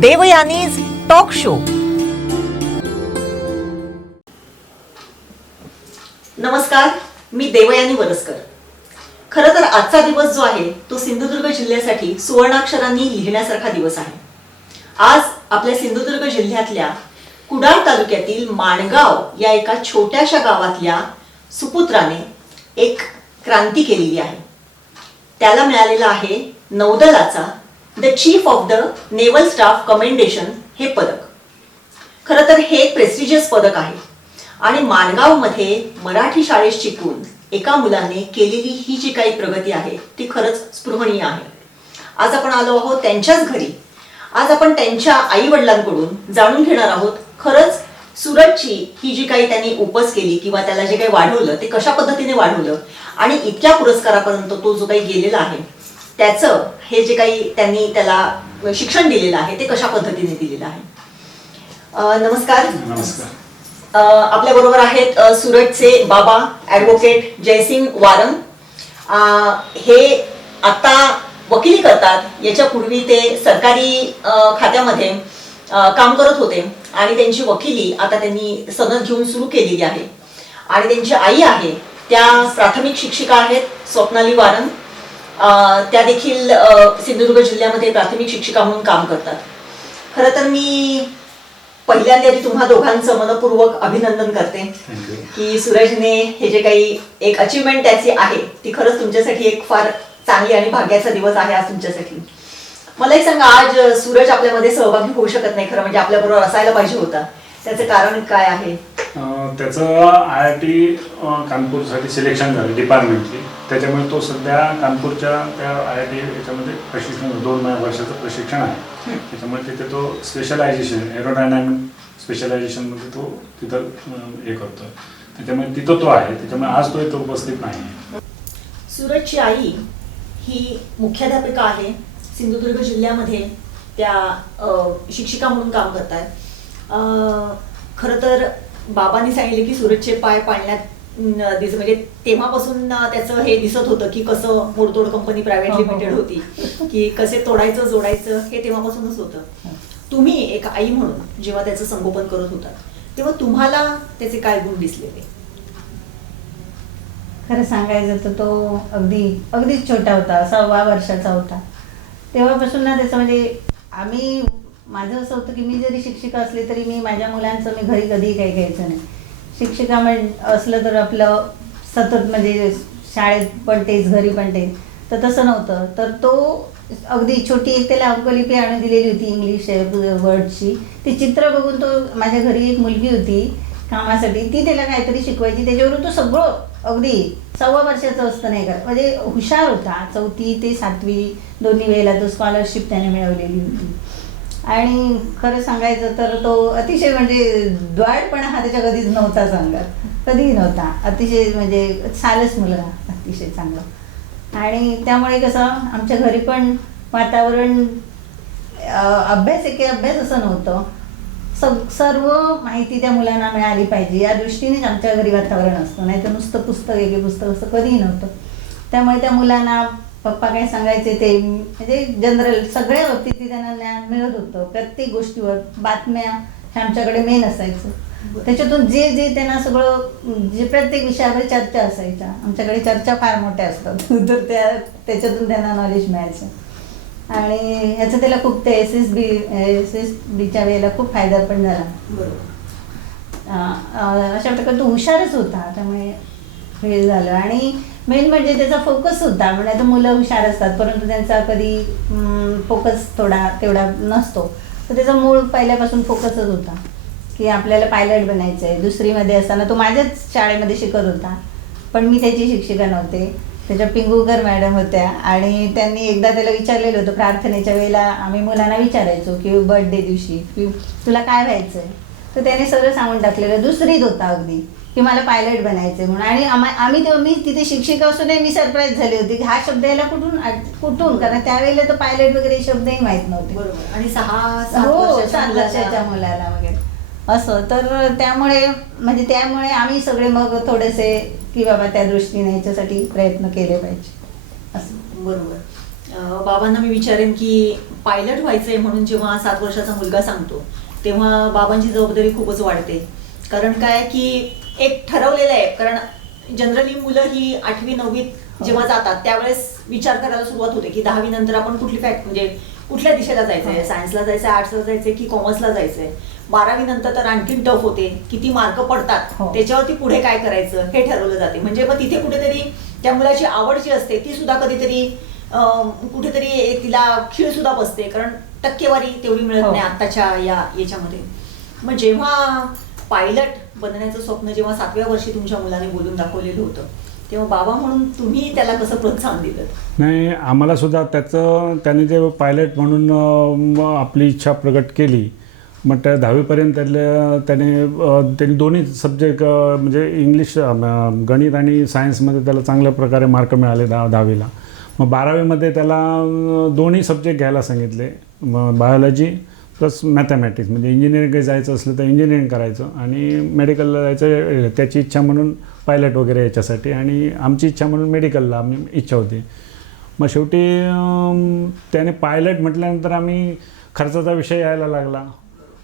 देवयानीज talk show. नमस्कार, मी देवयानी वरसकर. खरं तर आजचा दिवस जो आहे तो सिंधुदुर्ग जिल्ह्यासाठी सुवर्णाक्षरांनी लिहिण्यासारखा दिवस आहे. आज आपल्या सिंधुदुर्ग जिल्ह्यातल्या कुडाळ तालुक्यातील माणगाव या एका छोट्याशा गावातल्या सुपुत्राने एक क्रांती केलेली आहे. त्याला मिळालेला आहे नौदलाचा the chief of the naval staff commendation हे पदक. खरं तर हे एक प्रेस्टिजियस पदक आहे आणि माणगावमध्ये मराठी शाळेत शिकून एका मुलाने केलेली ही जी काही प्रगती आहे ती खरंच स्पृहणीय आहे. आज आपण आलो आहोत त्यांच्याच घरी. आज आपण त्यांच्या आई वडिलांकडून जाणून घेणार आहोत खरंच सूरजची ही जी काही त्यांनी उपज केली किंवा त्याला जे काही वाढवलं ते कशा पद्धतीने वाढवलं आणि इतक्या पुरस्कारापर्यंत तो जो काही गेलेला आहे त्याचं हे जे काही त्यांनी त्याला शिक्षण दिलेलं आहे ते कशा पद्धतीने दिलेलं आहे. नमस्कार. नमस्कार. आपल्या बरोबर आहेत सूरजचे बाबा ॲडव्होकेट जयसिंग वारंग. हे आता वकिली करतात. याच्यापूर्वी ते सरकारी खात्यामध्ये काम करत होते आणि त्यांची वकिली आता त्यांनी सनद घेऊन सुरू केलेली आहे. आणि त्यांची आई आहे त्या प्राथमिक शिक्षिका आहेत स्वप्नाली वारंग. त्या देखील सिंधुदुर्ग जिल्ह्यामध्ये प्राथमिक शिक्षिका म्हणून काम करतात. खरं तर मी पहिल्यांदा तुम्हा दोघांचं मनपूर्वक अभिनंदन करते की सूरजने हे जे काही एक अचिव्हमेंट त्याची आहे ती खरंच तुमच्यासाठी एक फार चांगली आणि भाग्याचा दिवस आहे आज तुमच्यासाठी. मला एक सांगा, आज सूरज आपल्यामध्ये सहभागी होऊ शकत नाही खरं म्हणजे आपल्याबरोबर असायला पाहिजे होता. त्याचं कारण काय आहे? त्याचं IIT कानपूरसाठी सिलेक्शन झालं डिपार्टमेंटली. त्याच्यामुळे तो सध्या कानपूरच्या त्या IIT याच्यामध्ये प्रशिक्षण 2 वर्षाचं प्रशिक्षण आहे. त्याच्यामुळे तिथे तो स्पेशलायझेशन एरोडायनामिक स्पेशलायझेशनमध्ये तो तिथं हे करतो. त्याच्यामुळे तिथं तो आहे. त्याच्यामुळे आज तो इथं उपस्थित नाही. सूरजची आई ही मुख्याध्यापिका आहे. सिंधुदुर्ग जिल्ह्यामध्ये त्या शिक्षिका म्हणून काम करतात. खरं तर बाबांनी सांगितले की सूरजचे पाय पाळण्यात म्हणजे तेव्हापासून त्याचं हे दिसत होतं की कसं मोडतोड कंपनी प्रायव्हेट लिमिटेड होती की कसे तोडायचं जोडायचं हे तेव्हापासूनच होतं. तुम्ही एक आई म्हणून जेव्हा त्याचं संगोपन करत होता तेव्हा तुम्हाला त्याचे काय गुण दिसलेले? खरं सांगायचं तर तो अगदीच छोटा होता. 6 वर्षाचा होता. तेव्हापासून ना त्याचं म्हणजे माझं असं होतं की मी जरी शिक्षिका असली तरी मी माझ्या मुलांचं मी घरी कधीही काही घ्यायचं नाही. शिक्षिका असलं तर आपलं सतत म्हणजे शाळेत पण तेच घरी पण तेच, तर तसं नव्हतं. तर तो अगदी छोटी एक त्याला अंकलिपी आणून दिलेली होती इंग्लिश वर्डची. ती चित्र बघून तो माझ्या घरी एक मुलगी होती कामासाठी, ती त्याला काहीतरी शिकवायची. त्याच्यावरून तो सगळं अगदी 6 वर्षाचं असतं नाही का म्हणजे हुशार होता. 4वी ते 7वी दोन्ही वेळेला तो स्कॉलरशिप त्याने मिळवलेली होती. आणि खरं सांगायचं तर तो अतिशय म्हणजे द्वाडपणा हा त्याच्या कधीच नव्हता सांगत, कधीही नव्हता. अतिशय म्हणजे सालच मुलगा, अतिशय चांगलं. आणि त्यामुळे कसं आमच्या घरी पण वातावरण अभ्यास असं नव्हतं. सर्व माहिती त्या मुलांना मिळाली पाहिजे या दृष्टीनेच आमच्या घरी वातावरण असतं. नाही तर नुसतं पुस्तक असं कधीही नव्हतं. त्यामुळे त्या मुलांना पप्पा काय सांगायचे ते म्हणजे जनरल सगळ्या बाबतीत त्यांना ज्ञान मिळत होतं. प्रत्येक गोष्टीवर बातम्या हे आमच्याकडे मेन असायचं. त्याच्यातून जे त्यांना सगळं जे प्रत्येक विषयावर चर्चा असायच्या. आमच्याकडे चर्चा फार मोठ्या असतात तर त्याच्यातून त्यांना नॉलेज मिळायचं. आणि ह्याचं त्याला खूप ते SSBच्या वेळेला खूप फायदा पण झाला. अशा प्रकारे तो हुशारच होता. त्यामुळे हे झालं. आणि मेन म्हणजे त्याचा फोकस होता. म्हणजे आता मुलं हुशार असतात परंतु त्यांचा कधी फोकस तेवढा नसतो. तर त्याचा मूळ पहिल्यापासून फोकसच होता की आपल्याला पायलट बनायचं आहे. 2रीमध्ये असताना तो माझ्याच शाळेमध्ये शिकत होता पण मी त्याची शिक्षिका नव्हते. त्याच्या पिंगुकर मॅडम होत्या आणि त्यांनी एकदा त्याला विचारलेलं होतं प्रार्थनेच्या वेळेला. आम्ही मुलांना विचारायचो की बर्थडे दिवशी की तुला काय व्हायचं आहे, तर त्याने सगळं सांगून टाकलेलं. 2रीत होता अगदी की मला पायलट बनायचं म्हणून. आणि आम्ही तेव्हा मी तिथे शिक्षिका असूनही मी सरप्राईज झाली होती की हा शब्द यायला कुठून कारण त्यावेळेला तर पायलट वगैरे शब्दही माहीत नव्हते. आणि 7 वर्षाच्या मुलाला वगैरे असं. तर त्यामुळे आम्ही सगळे मग थोडेसे की बाबा त्या दृष्टीने याच्यासाठी प्रयत्न केले पाहिजे असं. बरोबर. बाबांना मी विचारेन की पायलट व्हायचंय म्हणून जेव्हा 7 वर्षाचा मुलगा सांगतो तेव्हा बाबांची जबाबदारी खूपच वाढते. कारण काय की एक ठरवलेलं आहे. कारण जनरली मुलं ही 8वी 9वीत जेव्हा जातात त्यावेळेस विचार करायला सुरुवात होते की 10वी नंतर आपण कुठली म्हणजे कुठल्या दिशेला जायचंय, सायन्सला जायचंय, आर्ट्सला जायचंय की कॉमर्सला जायचंय. 12वी नंतर तर आणखीन टफ होते, किती मार्क पडतात त्याच्यावरती पुढे काय करायचं हे ठरवलं जाते. म्हणजे मग तिथे कुठेतरी त्या मुलाची आवड जी असते ती सुद्धा कधीतरी कुठेतरी तिला खीळ सुद्धा बसते. कारण टक्केवारी तेवढी मिळत नाही आत्ताच्या याच्यामध्ये. मग जेव्हा पायलट बनण्याचं स्वप्न जेव्हा 7व्या वर्षी तुमच्या मुलाने बोलून दाखवलेलं होतं तेव्हा बाबा म्हणून तुम्ही त्याला कसं प्रोत्साहन दिलं? नाही, आम्हाला सुद्धा त्याने जे पायलट म्हणून आपली इच्छा प्रकट केली. मग त्या 10वीपर्यंत त्यांनी दोन्ही सब्जेक्ट म्हणजे इंग्लिश, गणित आणि सायन्समध्ये त्याला चांगल्या प्रकारे मार्क मिळाले 10वीला. मग 12वीमध्ये त्याला दोन्ही सब्जेक्ट घ्यायला सांगितले, बायोलॉजी प्लस मॅथमॅटिक्स. म्हणजे इंजिनिअरिंग जायचं असलं तर इंजिनिअरिंग करायचं आणि मेडिकलला जायचं. त्याची इच्छा म्हणून पायलट वगैरे याच्यासाठी आणि आमची इच्छा म्हणून मेडिकलला आम्ही इच्छा होती. मग शेवटी त्याने पायलट म्हटल्यानंतर आम्ही खर्चाचा विषय यायला लागला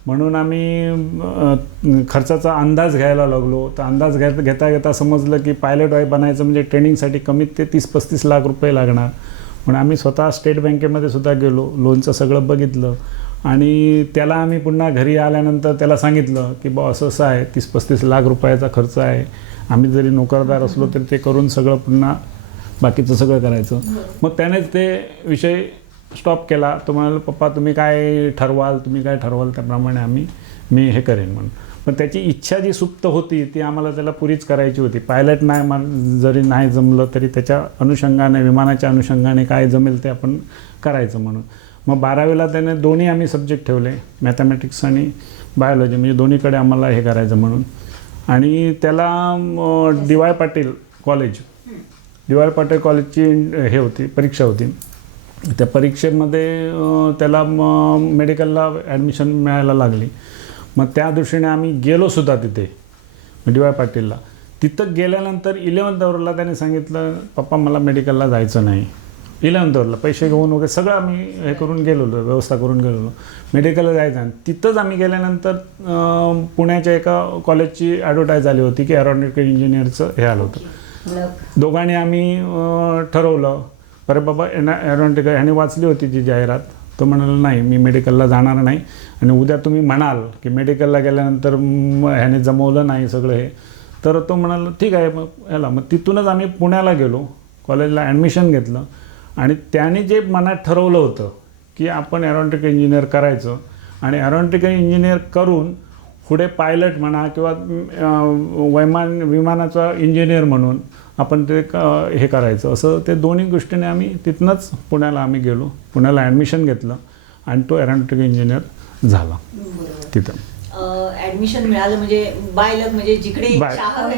म्हणून आम्ही खर्चाचा अंदाज घ्यायला लागलो. तर अंदाज घेता घेता समजलं की पायलट बनायचं म्हणजे ट्रेनिंगसाठी कमीत ते 30-35 लाख रुपये लागणार. म्हणून आम्ही स्वतः स्टेट बँकेमध्ये सुद्धा गेलो, लोनचं सगळं बघितलं आणि त्याला आम्ही पुन्हा घरी आल्यानंतर त्याला सांगितलं की बा असं असं आहे, 30-35 लाख रुपयाचा खर्च आहे. आम्ही जरी नोकरदार असलो तरी ते करून सगळं पुन्हा बाकीचं सगळं करायचं. मग त्यानेच ते विषय स्टॉप केला. तो म्हणाला पप्पा तुम्ही काय ठरवाल त्याप्रमाणे मी हे करेन म्हणून. पण त्याची इच्छा जी सुप्त होती ती आम्हाला त्याला पुरीच करायची होती. पायलट जरी नाही जमलं तरी त्याच्या अनुषंगाने, विमानाच्या अनुषंगाने काय जमेल ते आपण करायचं म्हणून. मग 12वीला त्याने दोन्ही आम्ही सब्जेक्ट ठेवले, मॅथमॅटिक्स आणि बायोलॉजी, म्हणजे दोन्हीकडे आम्हाला हे करायचं म्हणून. आणि त्याला डी.वाय. पाटील कॉलेजची हे होती, परीक्षा होती. त्या परीक्षेमध्ये त्याला मेडिकलला ॲडमिशन मिळायला लागली. मग त्या दृष्टीने आम्ही गेलो सुद्धा तिथे डी.वाय. पाटीलला. तिथं गेल्यानंतर 11th आवरला त्याने सांगितलं पप्पा मला मेडिकलला जायचं नाही. 11th आवरला पैसे घेऊन वगैरे सगळं आम्ही हे करून गेलेलो, व्यवस्था करून गेलेलो, मेडिकलला जायचं. आणि तिथंच आम्ही गेल्यानंतर पुण्याच्या एका कॉलेजची ॲडव्हर्टाईज आली होती की एरोनॉटिकल इंजिनिअरचं हे आलं होतं. दोघांनी आम्ही ठरवलं अरे बाबा एरोनॉटिकल, ह्याने वाचली होती ती जाहिरात. तो म्हणाला नाही मी मेडिकलला जाणार नाही आणि उद्या तुम्ही म्हणाल की मेडिकलला गेल्यानंतर ह्याने जमवलं नाही सगळं हे, तर तो म्हणाला ठीक आहे मग तिथूनच आम्ही पुण्याला गेलो, कॉलेजला ॲडमिशन घेतलं. आणि त्याने जे मनात ठरवलं होतं की आपण एरोनॉटिकल इंजिनियर करायचं आणि एरोनॉटिकल इंजिनियर करून पुढे पायलट म्हणा किंवा विमानाचा इंजिनियर म्हणून आपण ते हे करायचं, असं ते दोन्ही गोष्टीने आम्ही तिथनंच पुण्याला आम्ही गेलो, पुण्याला ॲडमिशन घेतलं आणि तो एरोनॉटिकल इंजिनियर झाला तिथं. ॲडमिशन मिळालं म्हणजे बाय लक, म्हणजे जिकडे असं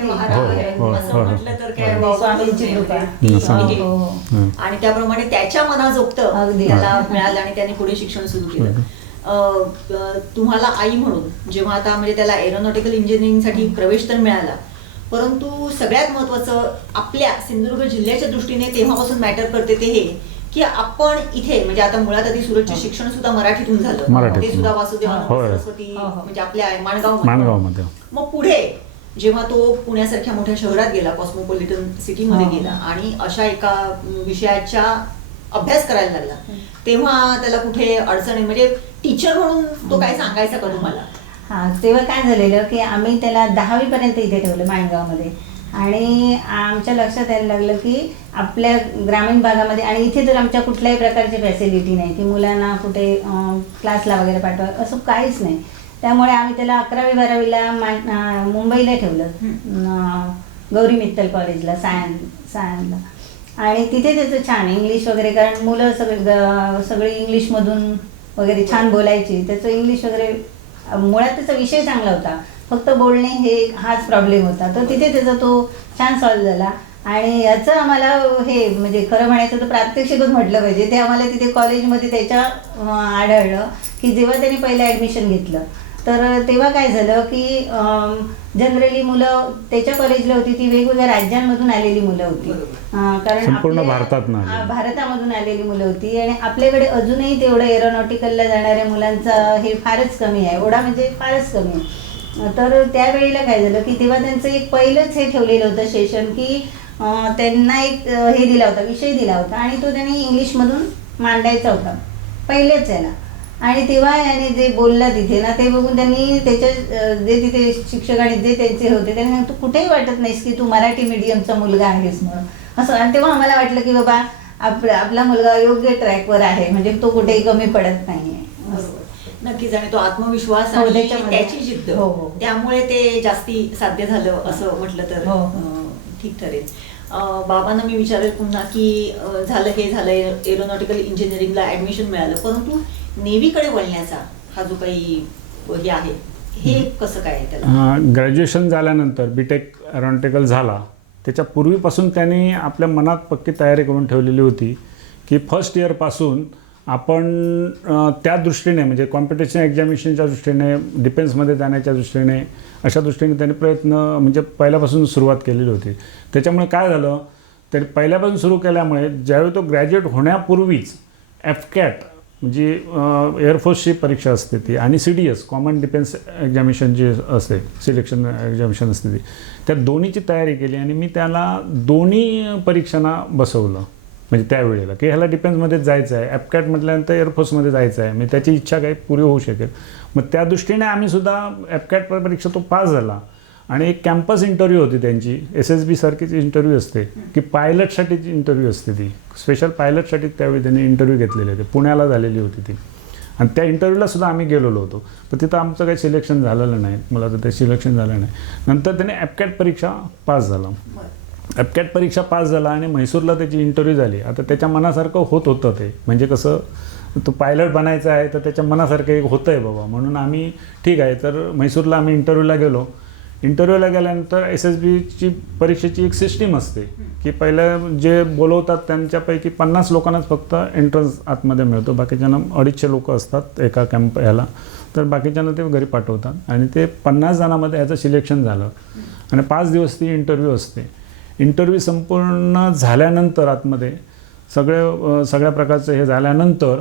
म्हटलं तर काय आणि त्याप्रमाणे त्याच्या मनाजोगतं त्याला मिळालं आणि त्याने पुढे शिक्षण सुरू केलं. तुम्हाला आई म्हणून जेव्हा आता म्हणजे त्याला एरोनॉटिकल इंजिनिअरिंगसाठी प्रवेश तर मिळाला, परंतु सगळ्यात महत्त्वाचं आपल्या सिंधुदुर्ग जिल्ह्याच्या दृष्टीने तेव्हापासून मॅटर करते ते हे की आपण इथे म्हणजे आता मुळात आधी सूरजचं शिक्षण सुद्धा मराठीतून झालं, ते सुद्धा वासुदेव सरस्वती म्हणजे आपल्या माणगावमध्ये. मग पुढे जेव्हा तो पुण्यासारख्या मोठ्या शहरात गेला, कॉस्मोपॉलिटन सिटीमध्ये गेला आणि अशा एका विषयाच्या अभ्यास करायला लागला, तेव्हा त्याला कुठे अडचणी म्हणजे टीचर म्हणून तो काय सांगायचा का तुम्हाला? तेव्हा काय झालेलं की आम्ही त्याला 10वीपर्यंत इथे ठेवलं माणगावमध्ये. आणि आमच्या लक्षात यायला लागलं की आपल्या ग्रामीण भागामध्ये आणि इथे तर आमच्या कुठल्याही प्रकारची फॅसिलिटी नाही की मुलांना कुठे क्लासला वगैरे पाठवा, असं काहीच नाही. त्यामुळे आम्ही त्याला 11वी-12वीला मुंबईला ठेवलं, गौरी मित्तल कॉलेजला सायन्सला. आणि तिथे त्याचं छान इंग्लिश वगैरे, कारण मुलं सगळी इंग्लिशमधून वगैरे छान बोलायची. त्याचं इंग्लिश वगैरे मुळात त्याचा विषय चांगला होता, फक्त बोलणे हाच प्रॉब्लेम होता. तर तिथे त्याचा तो छान सॉल्व्ह झाला. आणि याचं आम्हाला हे म्हणजे खरं म्हणायचं तर प्रात्यक्षिकच म्हटलं पाहिजे. ते आम्हाला तिथे कॉलेजमध्ये त्याच्या आढळलं की जेव्हा त्याने पहिलं ॲडमिशन घेतलं तर तेव्हा काय झालं की जनरली मुलं त्याच्या कॉलेजला होती ती वेगवेगळ्या राज्यांमधून आलेली मुलं होती. कारण संपूर्ण आपल्या- भारतातनं आलेली. भारतामधून आलेली मुलं होती आणि आपल्याकडे अजूनही तेवढं एरोनॉटिकलला जाणाऱ्या मुलांचा हे फारच कमी आहे, ओढा म्हणजे फारच कमी आहे. तर त्यावेळेला काय झालं की तेव्हा त्यांचं एक पहिलंच हे ठेवलेलं होतं सेशन की त्यांना एक हे दिला होता, विषय दिला होता आणि तो त्यांनी इंग्लिशमधून मांडायचा होता पहिलेच याला. आणि तेव्हा याने जे बोलला तिथे ना ते बघून त्यांनी त्याच्या जे तिथे शिक्षक आणि जे त्यांचे होते त्यांनी सांगितलं, तू कुठेही वाटत नाहीस की तू मराठी मीडियमचा मुलगा आहेस म्हणून असं. आणि तेव्हा आम्हाला वाटलं की बाबा आपला मुलगा योग्य ट्रॅकवर आहे, म्हणजे तो कुठेही कमी पडत नाही आहे. नक्कीच. आणि तो आत्मविश्वास हो, आणि त्याच्यामध्ये. त्याची जिद्द, हो, हो. त्यामुळे ते जास्ती साध्य झालं असं म्हटलं तर हो. ठीक ठरेल. बाबांना मी विचारेल पुन्हा की झालं एरोनॉटिकल इंजिनिअरिंगला ऍडमिशन मिळालं, परंतु नेव्हीकडे वळण्याचा हा जो काही हे आहे हे कसं काय आहे त्याला? ग्रॅज्युएशन झाल्यानंतर बीटेक एरोनॉटिकल झाला त्याच्या पूर्वीपासून त्यांनी आपल्या मनात पक्की तयारी करून ठेवलेली होती की फर्स्ट इयरपासून आपण त्या दृष्टीने म्हणजे कॉम्पिटिशन एक्झामिनेशनच्या दृष्टीने, डिफेन्समध्ये जाण्याच्या दृष्टीने, अशा दृष्टीने त्यांनी प्रयत्न म्हणजे पहिल्यापासून सुरुवात केलेली होती. त्याच्यामुळे काय झालं, तर पहिल्यापासून सुरू केल्यामुळे ज्यावेळी तो ग्रॅज्युएट होण्यापूर्वीच एफकॅट म्हणजे एअरफोर्सची परीक्षा असते ती आणि CDS कॉमन डिफेन्स एक्झामिनेशन जे असते, सिलेक्शन एक्झामिनेशन असते ती, त्या दोन्हीची तयारी केली आणि मी त्याला दोन्ही परीक्षांना बसवलं. म्हणजे त्यावेळेला की ह्याला डिफेन्समध्येच जायचं आहे, एफकॅट म्हटल्यानंतर एअरफोर्समध्ये जायचं आहे, म्हणजे त्याची इच्छा काही पुरी होऊ शकेल. मग त्या दृष्टीने आम्ही सुद्धा एफकॅट परीक्षा तो पास झाला आणि एक कॅम्पस इंटरव्ह्यू होती त्यांची, SSB सारखीच इंटरव्ह्यू असते की पायलटसाठीची इंटरव्ह्यू असते ती, स्पेशल पायलटसाठी त्यावेळी त्यांनी इंटरव्ह्यू घेतलेले होते, पुण्याला झालेली होती ती. आणि त्या इंटरव्ह्यूला सुद्धा आम्ही गेलेलो होतो, पण तिथं आमचं काही सिलेक्शन झालेलं नाही, मला तर ते सिलेक्शन झालं नाही. नंतर त्याने एफकॅट परीक्षा पास झाला, एफकॅट परीक्षा पास झाला आणि म्हैसूरला त्याची इंटरव्ह्यू झाली. आता त्याच्या मनासारखं होत होतं ते, म्हणजे कसं तो पायलट बनायचा आहे तर त्याच्या मनासारखं एक होतं आहे बाबा, म्हणून आम्ही ठीक आहे तर म्हैसूरला आम्ही इंटरव्ह्यूला गेलो. इंटरव्ह्यूला गेल्यानंतर SSBची परीक्षेची एक सिस्टीम असते की पहिलं जे बोलवतात त्यांच्यापैकी 50 लोकांनाच फक्त एंट्रन्स आतमध्ये मिळतो, बाकीच्यांना 250 लोक असतात एका कॅम्प ह्याला, तर बाकीच्यांना ते घरी पाठवतात आणि ते 50 जणांमध्ये ह्याचं सिलेक्शन झालं आणि 5 दिवस ती इंटरव्ह्यू असते. इंटरव्ह्यू संपूर्ण झाल्यानंतर आतमध्ये सगळ्या प्रकारचं हे झाल्यानंतर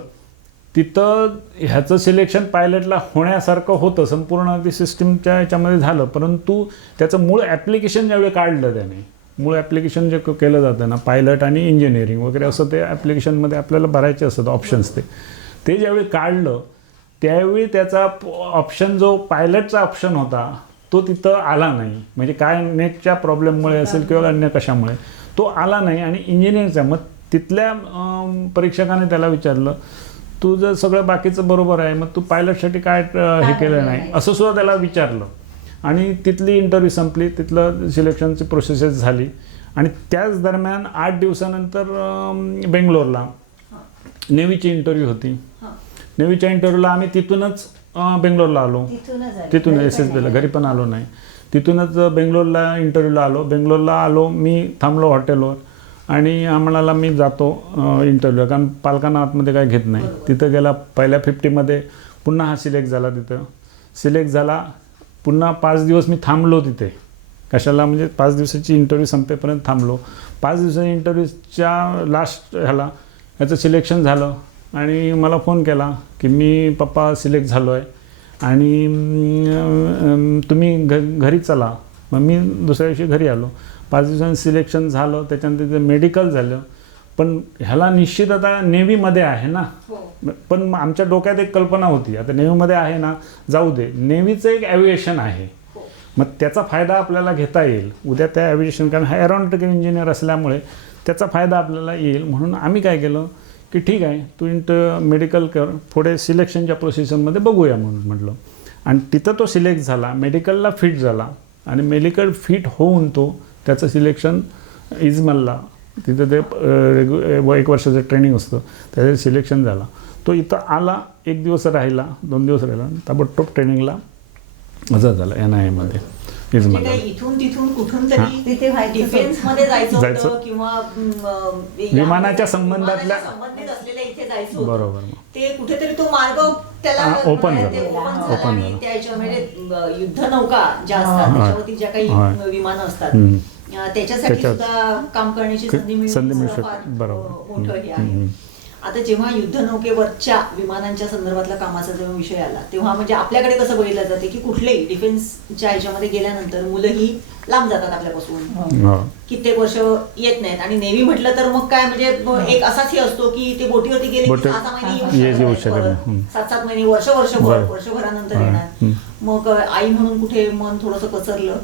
तिथं ह्याचं सिलेक्शन पायलटला होण्यासारखं होतं, संपूर्ण अगदी सिस्टीमच्या ह्याच्यामध्ये झालं. परंतु त्याचं मूळ ॲप्लिकेशन ज्यावेळी काढलं त्याने, मूळ ॲप्लिकेशन जे केलं जातं ना पायलट आणि इंजिनिअरिंग वगैरे असं ते ॲप्लिकेशनमध्ये आपल्याला भरायचे असतात ऑप्शन्स, ते ज्यावेळी काढलं त्यावेळी त्याचा ऑप्शन जो पायलटचा ऑप्शन होता तो तिथं आला नाही. म्हणजे काय नेटच्या प्रॉब्लेममुळे असेल किंवा अन्य कशामुळे तो आला नाही आणि इंजिनिअरिंगचा. मग तिथल्या परीक्षकाने त्याला विचारलं, तू जर सगळं बाकीचं बरोबर आहे मग तू पायलटसाठी काय हे केलं नाही असं सुद्धा त्याला विचारलं. आणि तिथली इंटरव्ह्यू संपली, तिथलं सिलेक्शनची प्रोसेस झाली आणि त्याच दरम्यान 8 दिवसानंतर बेंगलोरला नेव्हीची इंटरव्ह्यू होती. नेव्हीच्या इंटरव्ह्यूला आम्ही तिथूनच बेंगलोरला आलो, तिथून SSBला घरी पण आलो नाही, तिथूनच बेंगलोरला इंटरव्ह्यूला आलो. बेंगलोरला आलो, मी थांबलो हॉटेलवर आणि आम्हाला मी जातो इंटरव्ह्यूला, कारण पालकांना आतमध्ये काय घेत नाही. तिथं गेला पहिल्या 50मध्ये पुन्हा हा सिलेक्ट झाला, तिथं सिलेक्ट झाला. पुन्हा 5 दिवस मी थांबलो तिथे, कशाला म्हणजे 5 दिवसाची इंटरव्ह्यू संपेपर्यंत थांबलो. 5 दिवसाच्या इंटरव्ह्यूच्या लास्ट ह्याचं सिलेक्शन झालं आणि मला फोन केला की मी पप्पा सिलेक्ट झालो आहे आणि तुम्ही घरी चला. मग मी दुसऱ्या दिवशी घरी आलो. 5 दिवसांनी सिलेक्शन झालं, त्याच्यानंतर ते मेडिकल झालं. पण ह्याला निश्चित आता नेव्हीमध्ये आहे ना, पण आमच्या डोक्यात एक कल्पना होती आता नेव्हीमध्ये आहे ना, जाऊ दे, नेव्हीचं एक ॲव्हिएशन आहे, मग त्याचा फायदा आपल्याला घेता येईल उद्या त्या ॲव्हिएशन, कारण हा एरोनॉटिकल इंजिनियर असल्यामुळे त्याचा फायदा आपल्याला येईल. म्हणून आम्ही काय केलं की ठीक आहे तू मेडिकल कर, पुढे सिलेक्शनच्या प्रोसेसमध्ये बघूया म्हणून म्हटलं. आणि तिथं तो सिलेक्ट झाला, मेडिकलला फिट झाला आणि मेडिकल फिट होऊन तो त्याचं सिलेक्शन इजमलला, तिथं ते 1 वर्षाचं ट्रेनिंग असतं, त्याचं सिलेक्शन झाला. तो इथं आला, 1 दिवस राहिला, 2 दिवस राहिला, ताबडतोब ट्रेनिंगला हजर झाला NIA इजमलला. इथून तिथून कुठून तरी तिथे डिफेन्स मध्ये जायचं जायचं. किंवा विमानाच्या संबंधातल्या संबंधित असलेल्या इथे जायचं बरोबर. ते कुठेतरी तो मार्ग त्याला ओपन ते झालं open झालं ओपन आणि झालं त्या म्हणजे युद्धनौका ज्या असतात हा. त्याच्यावरती ज्या काही हा. विमानं असतात हम्म. त्याच्यासाठी त्याच्यात सुद्धा काम करण्याची संधी संधी मिळणं मिळू फार शकते. बरोबर. मोठं हे आहे. हम्म. आता जेव्हा युद्धनौकेवरच्या विमानांच्या संदर्भातला कामाचा जेव्हा विषय आला तेव्हा म्हणजे आपल्याकडे कसं बघितलं जाते की कुठलेही डिफेन्सच्या ह्याच्यामध्ये गेल्यानंतर मुलंही लांब जातात आपल्यापासून, हो. कित्येक वर्ष येत नाहीत. आणि नेव्ही म्हटलं तर मग काय म्हणजे एक असाच असतो की ते बोटीवरती गेले की बोटी- 6 महिने येऊ येऊ शकत नाही. हम्म. 7 महिने वर्षभर बरं. वर्षभरानंतर हा. येणार. हम्म. मग आई म्हणून कुठे मन थोडंसं कचरलं.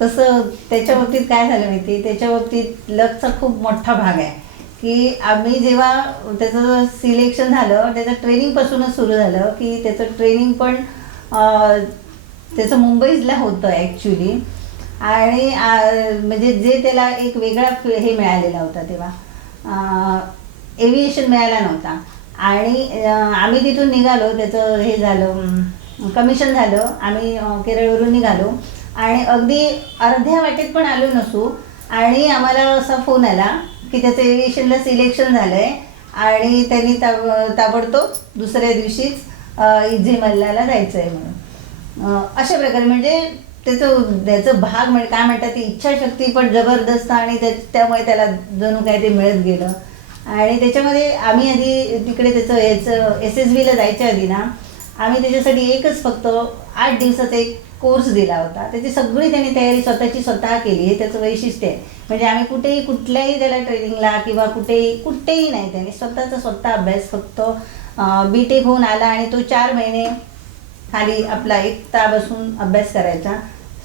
कसं त्याच्या बाबतीत काय झालं माहिती, त्याच्या बाबतीत लकचा खूप मोठा भाग आहे की आम्ही जेव्हा त्याचं सिलेक्शन झालं त्याचं ट्रेनिंगपासूनच सुरू झालं की त्याचं ट्रेनिंग पण त्याचं मुंबईला होतं ॲक्च्युली. आणि म्हणजे जे त्याला एक वेगळा हे मिळालेला होता तेव्हा एव्हिएशन मिळाला नव्हता. आणि आम्ही तिथून निघालो, त्याचं हे झालं कमिशन झालं, आम्ही केरळवरून निघालो आणि अगदी अर्ध्या वाटेत पण आलो नसू आणि आम्हाला असा फोन आला की त्याचं एव्हिएशनला सिलेक्शन झालं आहे आणि त्यांनी ताबडतोब दुसऱ्या दिवशीच इझेमल्लाला जायचं आहे म्हणून. अशा प्रकारे म्हणजे त्याचं भाग म्हणजे काय म्हणतात ती इच्छाशक्ती पण जबरदस्त आणि त्यामुळे त्याला जणू काय ते मिळत गेलं. आणि त्याच्यामध्ये आम्ही आधी तिकडे याचं SSBला जायच्या आधी ना आम्ही त्याच्यासाठी एकच फक्त 8 दिवसाचा एक कोर्स दिला होता. त्याची सगळी त्यांनी तयारी स्वतः केली आहे. त्याचं वैशिष्ट्य आहे म्हणजे आम्ही कुठेही कुठल्याही त्याला ट्रेनिंगला किंवा कुठेही नाही, त्यांनी स्वतः अभ्यास फक्त BTech होऊन आला आणि तो 4 महिने खाली आपला एकटा बसून अभ्यास करायचा.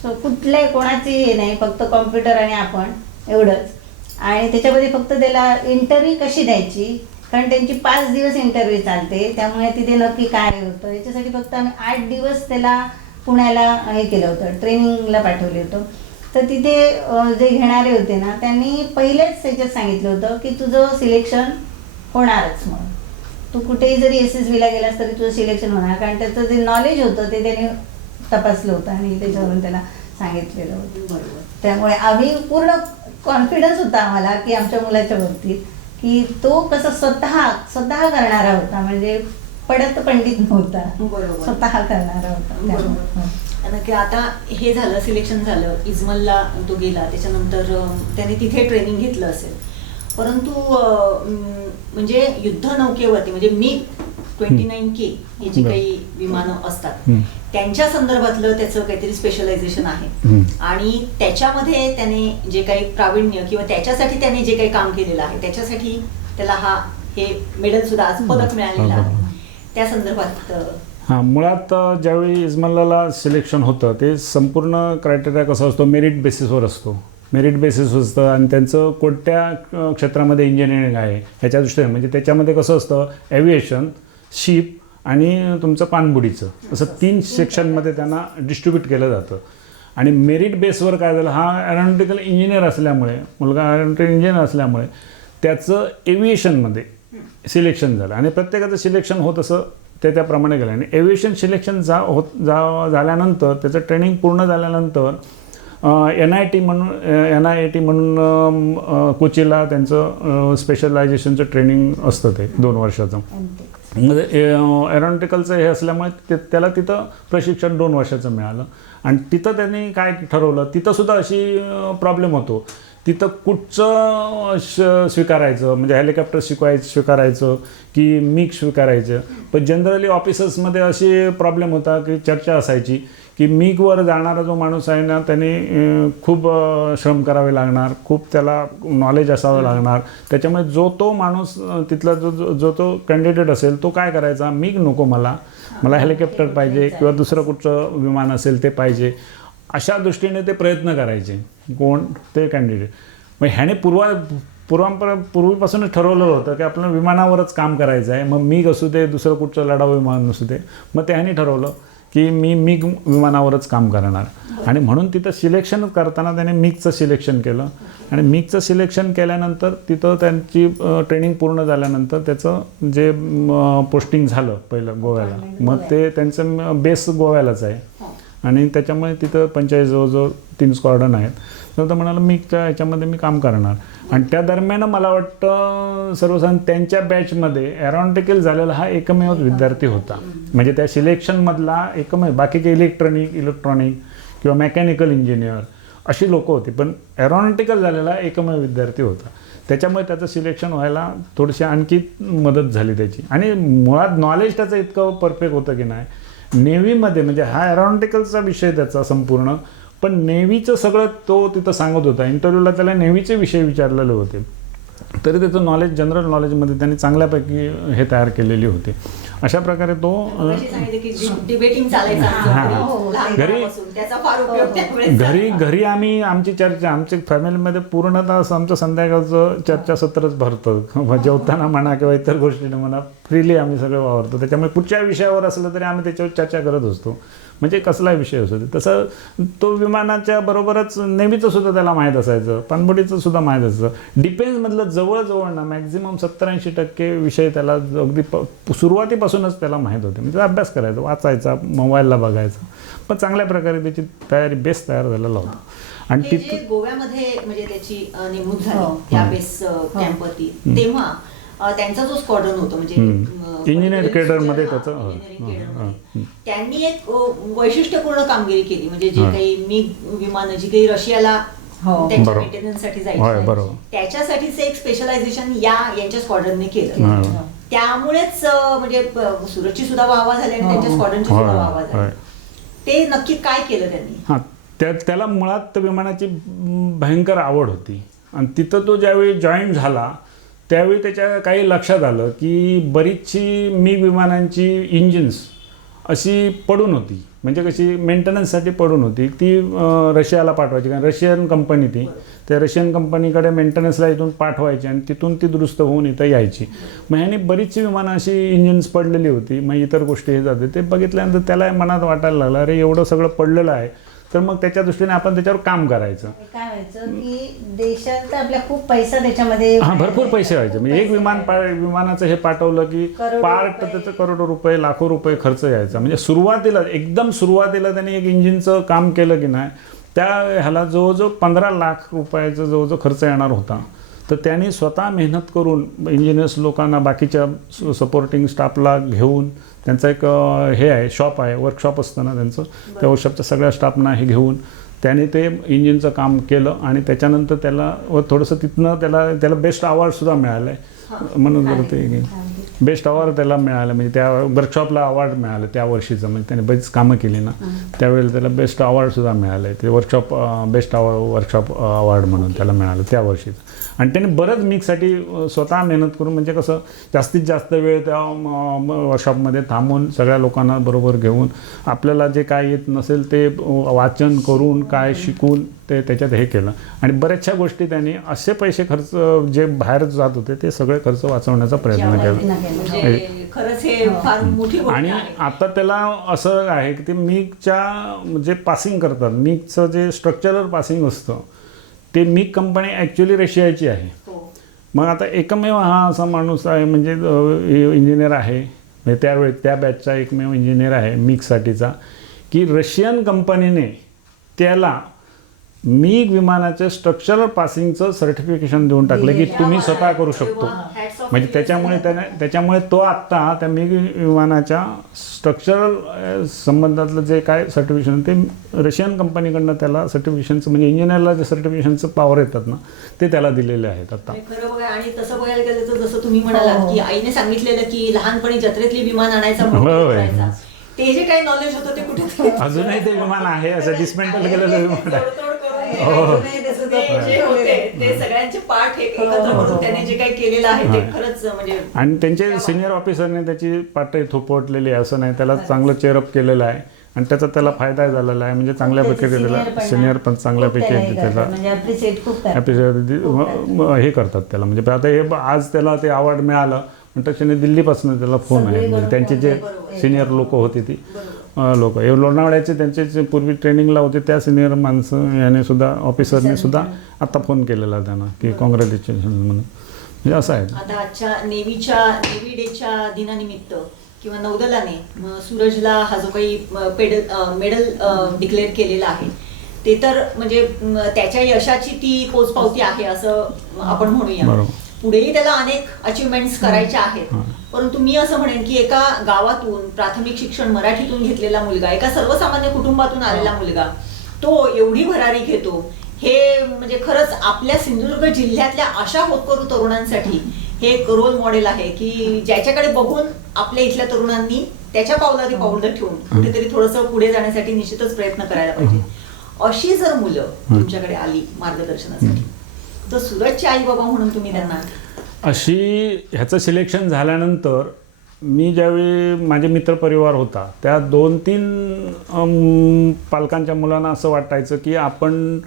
सो कुठल्याही कोणाची हे नाही, फक्त कॉम्प्युटर आणि आपण एवढंच. आणि त्याच्यामध्ये फक्त त्याला इंटरव्ह्यू कशी द्यायची, कारण त्यांची 5 दिवस इंटरव्ह्यू चालते, त्यामुळे तिथे नक्की काय होतं याच्यासाठी फक्त आम्ही 8 दिवस त्याला पुण्याला हे केलं होतं, ट्रेनिंगला पाठवलं होतं. तर तिथे जे घेणारे होते ना त्यांनी पहिलेच त्याच्यात सांगितलं होतं की तुझं सिलेक्शन होणारच म्हणून. तू कुठेही जरी SSBला गेलास तरी तुझं सिलेक्शन होणार, कारण त्याचं जे नॉलेज होतं ते त्यांनी तपासलं होतं आणि त्याच्यावरून त्याला सांगितलेलं होतं. बरोबर. त्यामुळे आम्ही पूर्ण कॉन्फिडन्स होता आम्हाला की आमच्या मुलाच्या बाबतीत की तो कसं स्वतः करणारा होता, म्हणजे पडत पंडित नव्हता, बरोबर. स्वतः करणारा होता. बरोबर. आणि की आता हे झालं, सिलेक्शन झालं, इजमलला तो गेला, त्याच्यानंतर त्याने तिथे ट्रेनिंग घेतलं असेल. परंतु म्हणजे युद्धनौकेवरती म्हणजे MiG-29K हे जी काही विमानं असतात त्यांच्या संदर्भातलं त्याचं काहीतरी स्पेशलायझेशन आहे आणि त्याच्यामध्ये त्याने जे काही प्रावीण्य किंवा त्याच्यासाठी त्याने जे काही काम केलेलं आहे त्याच्यासाठी त्याला हे मेडल सुद्धा आज पदक मिळालेलं आहे. त्या संदर्भात हां, मुळात ज्यावेळी इजमल्लाला सिलेक्शन होतं ते संपूर्ण क्रायटेरिया कसा असतो, मेरिट बेसिसवर असतो. मेरिट बेसिस असतं आणि त्यांचं कोणत्या क्षेत्रामध्ये इंजिनिअरिंग आहे ह्याच्या दृष्टीने, म्हणजे त्याच्यामध्ये कसं असतं एव्हिएशन, शिप आणि तुमचं पाणबुडीचं असं 3 सेक्शनमध्ये त्यांना डिस्ट्रीब्यूट केलं जातं. आणि मेरिट बेसवर काय झालं, हा एरोनॉटिकल इंजिनियर असल्यामुळे, मुलगा एरोनॉटिकल इंजिनियर असल्यामुळे त्याचं एव्हिएशनमध्ये सिलेक्शन झालं आणि प्रत्येकाचं सिलेक्शन होत असं त्याप्रमाणे गेलं. आणि एव्हिएशन सिलेक्शन झाल्यानंतर त्याचं ट्रेनिंग पूर्ण झाल्यानंतर NIT म्हणून कोचीला त्यांचं स्पेशलायझेशनचं ट्रेनिंग असतं, ते 2 वर्षाचं. म्हणजे एरोनॉटिकलचं हे असल्यामुळे त्याला तिथं प्रशिक्षण 2 वर्षाचं मिळालं. आणि तिथं त्यांनी काय ठरवलं, तिथंसुद्धा अशी प्रॉब्लेम होतो, तिथं कुठचं स्वीकारायचं, म्हणजे हेलिकॉप्टर स्वीकारायचं की MiG स्वीकारायचं. पण जनरली ऑफिसर्समध्ये अशी प्रॉब्लेम होता की चर्चा असायची की MiGवर जाणारा जो माणूस आहे ना त्याने खूप श्रम करावे लागणार, खूप त्याला नॉलेज असावं लागणार. त्याच्यामुळे तो माणूस तिथला जो तो कॅन्डिडेट असेल तो काय करायचा, MiG नको मला हेलिकॉप्टर पाहिजे किंवा दुसरं कुठचं विमान असेल ते पाहिजे, अशा दृष्टीने ते प्रयत्न करायचे कोण ते कॅन्डिडेट. मग ह्याने पूर्वीपासूनच ठरवलं होतं की आपल्याला विमानावरच काम करायचं आहे, मग MiG असू दे दुसरं कुठचं लढाऊ विमान असू दे. मग त्याने ठरवलं की मी MiG विमानावरच काम करणार. आणि म्हणून तिथं सिलेक्शन करताना त्याने MiGचं सिलेक्शन केलं. आणि MiGचं सिलेक्शन केल्यानंतर तिथं त्यांची ट्रेनिंग पूर्ण झाल्यानंतर त्याचं जे पोस्टिंग झालं पहिलं गोव्याला, मग ते त्यांचं बेस गोव्यालाच आहे. आणि त्याच्यामुळे तिथं 45 जवळजवळ 3 स्क्वॉड्रन आहेत. तर तो म्हणाला मी त्या ह्याच्यामध्ये मी काम करणार. आणि त्या दरम्यान मला वाटतं सर्वसाधारण त्यांच्या बॅचमध्ये एरॉनॉटिकल झालेला हा एकमेव विद्यार्थी होता. म्हणजे त्या सिलेक्शनमधला एकमेव, बाकीचे इलेक्ट्रॉनिक किंवा मेकॅनिकल इंजिनियर अशी लोक होती, पण एरॉनॉटिकल झालेला एकमेव विद्यार्थी होता. त्याच्यामुळे त्याचं सिलेक्शन व्हायला थोडीशी आणखी मदत झाली त्याची. आणि मुळात नॉलेज त्याचं इतकं परफेक्ट होतं की नाही, नेव्हीमध्ये म्हणजे हा एरॉनॉटिकलचा विषय त्याचा संपूर्ण, पण नेव्हीचं सगळं तो तिथं सांगत होता. इंटरव्ह्यूला त्याला नेव्हीचे विषय विचारलेले होते, तरी त्याचं नॉलेज, जनरल नॉलेजमध्ये त्यांनी चांगल्यापैकी हे तयार केलेली होती. अशा प्रकारे तो डिबेटिंग चालायचं घरी आम्ही आमची चर्चा, आमच्या फॅमिलीमध्ये पूर्णतः आमचं संध्याकाळचं चर्चासत्रच भरतं. जेवताना म्हणा किंवा इतर गोष्टीने म्हणा, फ्रीली आम्ही सगळं वावरतो. त्याच्यामुळे कुठच्या विषयावर असलं तरी आम्ही त्याच्यावर चर्चा करत असतो. म्हणजे कसलाही विषय असतो. तसं तो विमानाच्या बरोबरच नेव्हीचं सुद्धा त्याला माहीत असायचं, पाणबुडीचं सुद्धा माहीत असायचं. डिफेन्समधलं जवळजवळ ना मॅक्झिमम 70-80% विषय त्याला अगदी सुरुवातीपासूनच त्याला माहीत होते. म्हणजे अभ्यास करायचा, वाचायचा, मोबाईलला बघायचा, पण चांगल्या प्रकारे त्याची तयारी, बेस तयार झालेला होता. आणि गोव्यामध्ये म्हणजे त्याची नेमणूक झाली त्या बेस कॅम्पवरती, तेव्हा त्यांचा जो स्क्वॉड्रन होता म्हणजे इंजिनियर केडरमध्ये त्याचं त्यांनी एक वैशिष्ट्यपूर्ण कामगिरी केली. म्हणजे जे काही मिग विमानं जी काही रशियाला त्यांच्या मेंटेनन्ससाठी जायची, त्याच्यासाठीच एक स्पेशलायझेशन यांच्या स्क्वॉड्रनने केलं. त्यामुळेच म्हणजे सुरतची सुद्धा वाहवा झाली आणि त्यांच्या स्क्वॉड्रनची सुद्धा वाहवा झाली. ते नक्की काय केलं त्यांनी? त्याला मुळात विमानाची भयंकर आवड होती. आणि तिथं तो ज्यावेळी जॉईन झाला त्यावेळी त्याच्या काही लक्षात आलं की बरीचशी मिग विमानांची इंजिन्स अशी पडून होती. म्हणजे कशी मेंटेनन्ससाठी पडून होती. ती रशियाला पाठवायची, कारण रशियन कंपनी ती, त्या रशियन कंपनीकडे मेंटेनन्सला इथून पाठवायची आणि तिथून ती दुरुस्त होऊन इथं यायची. मग ह्याने बरीचशी विमानं अशी इंजिन्स पडलेली होती. मग इतर गोष्टी हे जाते. ते बघितल्यानंतर त्याला मनात वाटायला लागलं, अरे एवढं सगळं पडलेलं आहे, तर मग त्याच्या दृष्टीने आपण त्याच्यावर काम करायचं. काय व्हायचं की देशात आपल्या खूप पैसा त्याच्यामध्ये, भरपूर पैसे व्हायचे. म्हणजे एक विमानाचं हे पाठवलं की पार्ट त्याचं करोडो रुपये, लाखो रुपये खर्च यायचा. म्हणजे एकदम सुरुवातीला त्यांनी एक इंजिनचं काम केलं की नाही, त्या ह्याला जवळजवळ 15 लाख रुपयाचा जवळजवळ खर्च येणार होता. तर त्यांनी स्वतः मेहनत करून इंजिनियर्स लोकांना, बाकीच्या सपोर्टिंग स्टाफला घेऊन, त्यांचा एक हे आहे, शॉप आहे, वर्कशॉप असतं ना त्यांचं, त्या वर्कशॉपच्या सगळ्या स्टाफना हे घेऊन त्याने ते इंजिनचं काम केलं. आणि त्याच्यानंतर त्याला थोडंसं तिथनं त्याला बेस्ट अवॉर्डसुद्धा मिळालं आहे. म्हणून ते बेस्ट अवॉर्ड त्याला मिळालं. म्हणजे त्या वर्कशॉपला अवॉर्ड मिळालं त्या वर्षीचं. म्हणजे त्याने बरीच कामं केली ना, त्यावेळेला त्याला बेस्ट अवॉर्डसुद्धा मिळालं आहे. ते वर्कशॉप बेस्ट वर्कशॉप अवॉर्ड म्हणून त्याला मिळालं त्या वर्षीचं. आणि त्याने बरंच मिक्ससाठी स्वतः मेहनत करून, म्हणजे कसं जास्तीत जास्त वेळ त्या वर्कशॉपमध्ये थांबून सगळ्या लोकांना बरोबर घेऊन, आपल्याला जे काय येत नसेल ते वाचन करून, काय शिकून ते त्याच्यात हे केलं. आणि बऱ्याचशा गोष्टी त्यांनी असे पैसे खर्च जे बाहेर जात होते ते सगळे खर्च वाचवण्याचा प्रयत्न केला. आणि आता त्याला असं आहे की ते मिगच्या जे पासिंग करतात, मिगचं जे स्ट्रक्चरल पासिंग असतं ते मिग कंपनी ॲक्च्युली रशियाची आहे. मग आता एकमेव हा असा माणूस आहे, म्हणजे इंजिनियर आहे, म्हणजे त्यावेळी त्या बॅचचा एकमेव इंजिनियर आहे मिगसाठीचा, की रशियन कंपनीने त्याला मिग विमानाच्या स्ट्रक्चरल पासिंगचं सर्टिफिकेशन देऊन टाकलं की तुम्ही स्वतः करू शकतो. म्हणजे त्याच्यामुळे तो आत्ता त्या मिग विमानाच्या स्ट्रक्चरल संबंधातलं जे काय सर्टिफिकेशन ते रशियन कंपनीकडनं त्याला सर्टिफिकेशनचं, म्हणजे इंजिनियरला जे सर्टिफिकेशनचं पॉवर येतात ना ते त्याला दिलेले आहेत आता. खरं बघा. आणि तसं बघायला गेलं तर जसं तुम्ही म्हणालात की आईने सांगितलेलं की लहानपणी जत्रेतली विमान आणायचा, ते जे काही नॉलेज होतं ते कुठे अजूनही ते विमान आहे, असं डिस्मेंटल केलेलं विमान आहे. ते सगळ्यांचे पाठ एकत्र करून त्याने जे काही केलेलं आहे ते खरंच म्हणजे. आणि त्यांचे सिनियर ऑफिसरने त्याची पाठही थोपवटलेली आहे असं नाही, त्याला चांगलं चेअरअप केलेलं आहे आणि त्याचा त्याला फायदा झालेला आहे. म्हणजे चांगल्यापैकी केलेला, सिनियर पण चांगल्यापैकी त्याला हे करतात त्याला. म्हणजे आता हे आज त्याला ते अवॉर्ड मिळालं म्हणतात, त्याने दिल्लीपासून त्याला फोन आहे. म्हणजे त्यांचे जे सिनियर लोक होते ती लोक, हे लोणावळ्याचे त्यांचे पूर्वी ट्रेनिंगला होते त्या सिनियर माणसं याने सुद्धा, ऑफिसरने सुद्धा आता फोन केलेला त्यांना की कॉंग्रॅच्युलेशन म्हणून. म्हणजे असं आहे. आता आजच्या नेव्ही डेच्या दिनानिमित्त किंवा नौदलाने सूरजला हा जो काही मेडल डिक्लेअर केलेला आहे, ते तर म्हणजे त्याच्या यशाची ती पोचपावती आहे असं आपण म्हणूया. बरोबर. पुढेही त्याला अनेक अचिव्हमेंट्स करायच्या आहेत. परंतु मी असं म्हणेन की एका गावातून प्राथमिक शिक्षण मराठीतून घेतलेला मुलगा, एका सर्वसामान्य कुटुंबातून आलेला मुलगा, तो एवढी भरारी घेतो हे म्हणजे खरंच आपल्या सिंधुदुर्ग जिल्ह्यातल्या अशा होतकरू तरुणांसाठी हे एक रोल मॉडेल आहे की ज्याच्याकडे बघून आपल्या इथल्या तरुणांनी त्याच्या पावलावर पाऊलं ठेवून कुठेतरी थोडंसं पुढे जाण्यासाठी निश्चितच प्रयत्न करायला पाहिजे. अशी जर मुलं तुमच्याकडे आली मार्गदर्शनासाठी तर सूरजचे आई बाबा म्हणून तुम्ही त्यांना अशी ह्याचं सिलेक्शन झाल्यानंतर मी ज्यावेळी माझे मित्रपरिवार होता त्या 2-3 पालकांच्या मुलांना असं वाटायचं की आपण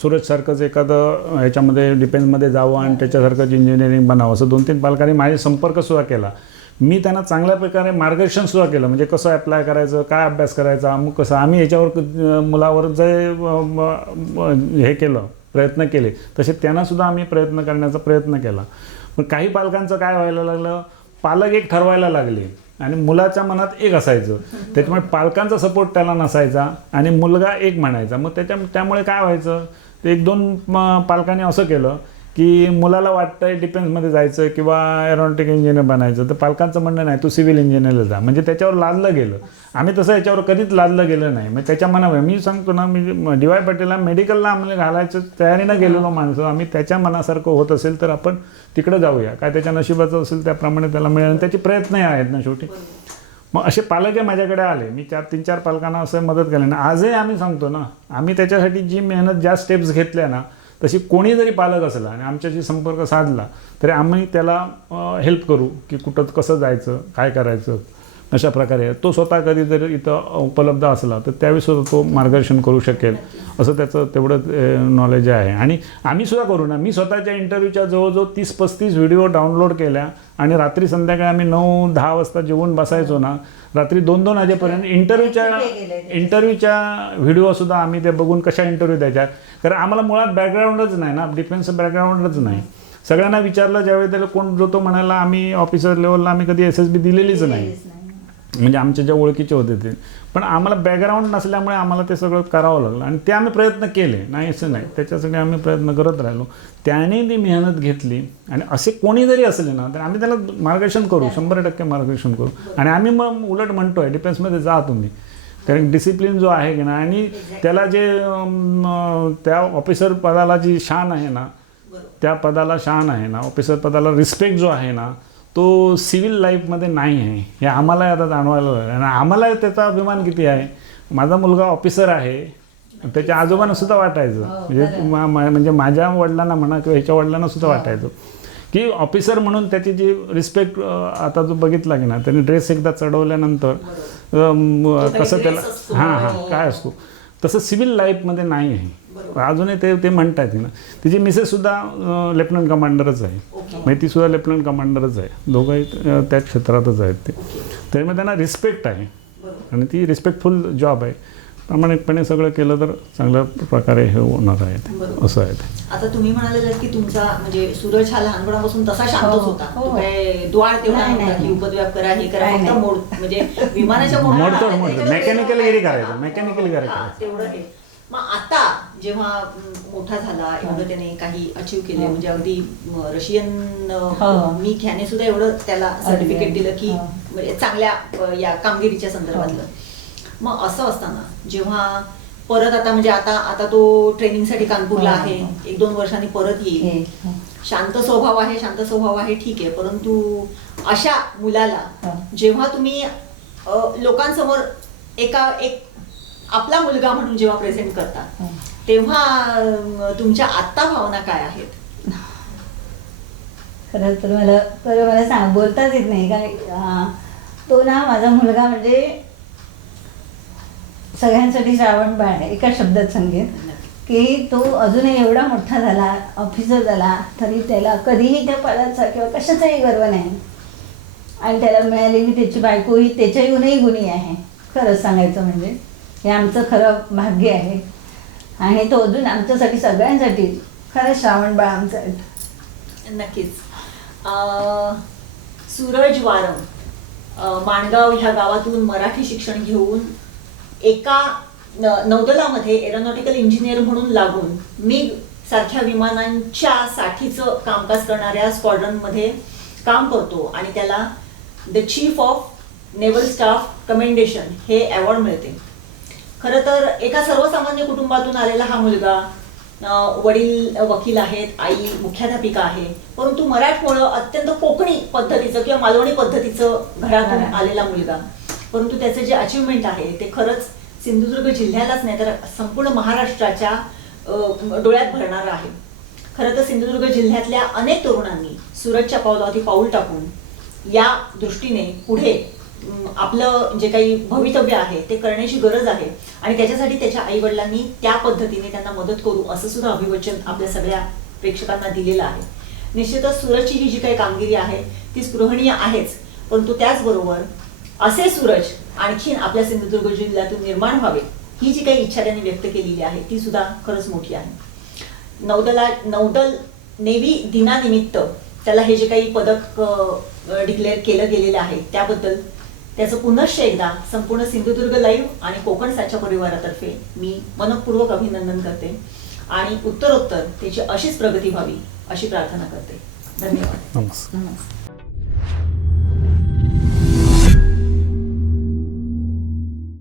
सूरजसारखंच एखादं ह्याच्यामध्ये डिफेन्समध्ये जावं आणि त्याच्यासारखंच इंजिनिअरिंग बनावं, असं 2-3 पालकांनी माझे संपर्कसुद्धा केला. मी त्यांना चांगल्या प्रकारे मार्गदर्शनसुद्धा केलं, म्हणजे कसं ॲप्लाय करायचं, काय अभ्यास करायचा, अमुक कसं. आम्ही याच्यावर मुलावर जे हे केलं, प्रयत्न केले तसे त्यांनासुद्धा आम्ही प्रयत्न करण्याचा प्रयत्न केला. पण काही पालकांचं काय व्हायला लागलं, पालक एक ठरवायला लागले आणि मुलाच्या मनात एक असायचं, त्याच्यामुळे पालकांचा सपोर्ट त्याला नसायचा आणि मुलगा एक म्हणायचा. मग त्यामुळे काय व्हायचं, 1-2 पालकांनी असं केलं की मुलाला वाटतंय डिफेन्समध्ये जायचं किंवा एरोनॉटिक इंजिनियर बनायचं, तर पालकांचं म्हणणं नाही तू सिव्हिल इंजिनियरला जा, म्हणजे त्याच्यावर लादलं गेलं. आम्ही तसं याच्यावर कधीच लादलं गेलं नाही. मग त्याच्या मनावर मी सांगतो ना, मी DY पाटीलला मेडिकलला आम्हाला घालायचं तयारीनं गेलेलो माणसं. आम्ही त्याच्या मनासारखं होत असेल तर आपण तिकडं जाऊया, काय त्याच्या नशिबाचं असेल त्याप्रमाणे त्याला मिळेल आणि त्याचे प्रयत्नही आहेत ना शेवटी. मग असे पालक माझ्याकडे आले, मी 3-4 पालकांना असं मदत केली ना. आजही आम्ही सांगतो ना, आम्ही त्याच्यासाठी जी मेहनत ज्या स्टेप्स घेतल्या ना, तशी कोणी जरी पालक असला आणि आमच्याशी संपर्क साधला तरी आम्ही त्याला हेल्प करू की कुठं कसं जायचं, काय करायचं. अशा प्रकारे तो स्वतः कधी जर इथं उपलब्ध असला तर त्यावेळीसुद्धा तो मार्गदर्शन करू शकेल असं त्याचं तेवढं नॉलेज आहे. आणि आम्हीसुद्धा करू ना, मी स्वतःच्या इंटरव्ह्यूच्या जवळजवळ 30-35 व्हिडिओ डाउनलोड केल्या आणि रात्री संध्याकाळी आम्ही 9-10 वाजता जेवून बसायचो ना, रात्री 2-2 वाजेपर्यंत इंटरव्ह्यूच्या व्हिडिओसुद्धा आम्ही ते बघून कशा इंटरव्ह्यू द्यायच्या. कारण आम्हाला मुळात बॅकग्राऊंडच नाही ना, डिफेन्सचं बॅकग्राऊंडच नाही. सगळ्यांना विचारलं ज्यावेळी त्याला कोण जो तो म्हणाला आम्ही ऑफिसर लेवलला आम्ही कधी SSB दिलेलीच नाही, म्हणजे आमच्या ज्या ओळखीचे होते ते. पण आम्हाला बॅकग्राऊंड नसल्यामुळे आम्हाला ते सगळं करावं लागलं आणि ते आम्ही प्रयत्न केले, नाही असं नाही, त्याच्यासाठी आम्ही प्रयत्न करत राहिलो. त्याने ती मेहनत घेतली आणि असे कोणी जरी असले ना तर आम्ही त्याला मार्गदर्शन करू, 100% मार्गदर्शन करू. आणि आम्ही मग उलट म्हणतोय डिफेन्समध्ये जा तुम्ही, कारण डिसिप्लिन जो आहे की ना, आणि त्याला जे त्या ऑफिसर पदाला जी शान आहे ना, त्या पदाला शान आहे ना, ऑफिसर पदाला रिस्पेक्ट जो आहे ना, तो सिव्हिल लाईफमध्ये नाही आहे. हे आम्हाला आता जाणवायला लागलं आणि आम्हाला त्याचा अभिमान किती आहे. माझा मुलगा ऑफिसर आहे, त्याच्या आजोबांना सुद्धा वाटायचं, म्हणजे माझ्या वडिलांना म्हणा किंवा ह्याच्या वडिलांना सुद्धा वाटायचं की ऑफिसर म्हणून त्याची जी रिस्पेक्ट आता जो बघितला की ना, त्याने ड्रेस एकदा चढवल्यानंतर कसं त्याला काय असतो तसं सिव्हिल लाईफमध्ये नाही आहे. अजूनही ते म्हणतात ना. तिची मिसेससुद्धा लेफ्टनंट कमांडरच आहे, म्हणजे तीसुद्धा लेफ्टनंट कमांडरच आहे, दोघंही त्या क्षेत्रातच आहेत ते. तरी मग त्यांना रिस्पेक्ट आहे आणि ती रिस्पेक्टफुल जॉब आहे. प्रामाणिकपणे सगळं केलं तर चांगल्या प्रकारे हे होणार आहे, असं आहे ते. आता तुम्ही म्हणाले की तुमचा म्हणजे सूरज हा लहानपणापासून तसा शांतच होता, द्वार तेवढा नव्हता की उपद्व्याप करा हे करा, फक्त मोड म्हणजे विमानाच्या मोडतो मेकॅनिकली करायचं तेवढं हे. मग आता जेव्हा मोठा झाला, एवढं त्याने काही अचीव्ह केले, म्हणजे अगदी रशियन मी ह्याने सुद्धा एवढं त्याला सर्टिफिकेट दिलं की म्हणजे चांगल्या या कामगिरीच्या संदर्भातलं. मग असं असताना जेव्हा परत आता म्हणजे आता तो ट्रेनिंगसाठी कानपूरला आहे, 1-2 वर्षांनी परत येईल. शांत स्वभाव आहे ठीक आहे, परंतु अशा मुलाला जेव्हा तुम्ही लोकांसमोर एक आपला मुलगा म्हणून जेव्हा प्रेझेंट करता तेव्हा तुमच्या आत्ता भावना काय आहेत? खरं तर मला बोलताच येत नाही, कारण तो ना माझा मुलगा म्हणजे सगळ्यांसाठी श्रावण बाळ आहे. एका शब्दात सांगेन की तो अजूनही एवढा मोठा झाला, ऑफिसर झाला, तरी त्याला कधीही त्या पदाचा किंवा कशाचाही गर्व नाही. आणि त्याला मिळालेली त्याची बायको ही त्याच्याहूनही गुणी आहे. खरंच सांगायचं म्हणजे हे आमचं खरं भाग्य आहे. आणि तो अजून आमच्यासाठी सगळ्यांसाठी खरं श्रावण बाळ आमचं आहे. नक्कीच. सूरज वारम माणगाव ह्या गावातून मराठी शिक्षण घेऊन एका नौदलामध्ये एरोनॉटिकल इंजिनियर म्हणून लागून मिग सारख्या विमानांच्या साठीचं कामकाज करणाऱ्या स्क्वॉड्रनमध्ये काम करतो आणि त्याला the chief of naval staff commendation हे अवॉर्ड मिळते. खरं तर एका सर्वसामान्य कुटुंबातून आलेला हा मुलगा, वडील वकील आहेत, आई मुख्याध्यापिका आहे, परंतु मराठमोळं अत्यंत कोकणी पद्धतीचं किंवा मालवणी पद्धतीचं घरातून आलेला मुलगा, परंतु त्याचं जे अचिव्हमेंट आहे ते खरंच सिंधुदुर्ग जिल्ह्यालाच नाही तर संपूर्ण महाराष्ट्राच्या डोळ्यात भरणारं आहे. खरं तर सिंधुदुर्ग जिल्ह्यातल्या अनेक तरुणांनी सूरजच्या पावलावरती पाऊल टाकून या दृष्टीने पुढे आपलं जे काही भवितव्य आहे ते करण्याची गरज आहे आणि त्याच्यासाठी त्याच्या आई वडिलांनी त्या पद्धतीने त्यांना मदत करू असं सुद्धा अभिवचन आपल्या सगळ्या प्रेक्षकांना दिलेलं आहे. निश्चितच सूरजची ही जी काही कामगिरी आहे ती स्पृहणीय आहेच, परंतु त्याचबरोबर असे सूरज आणखीन आपल्या सिंधुदुर्ग जिल्ह्यातून निर्माण व्हावे ही जी काही इच्छा त्यांनी व्यक्त केलेली आहे ती सुद्धा खरंच मोठी आहे. नौदल नेव्ही दिनानिमित्त त्याला हे जे काही पदक डिक्लेअर केलं गेलेलं आहे त्याबद्दल त्याचं पुनश्च एकदा संपूर्ण सिंधुदुर्ग लाईव्ह आणि कोकण साच्या परिवारातर्फे मी मनपूर्वक अभिनंदन करते आणि उत्तरोत्तर त्याची अशीच प्रगती व्हावी अशी प्रार्थना करते. धन्यवाद. नमस्कार. नमस्कार.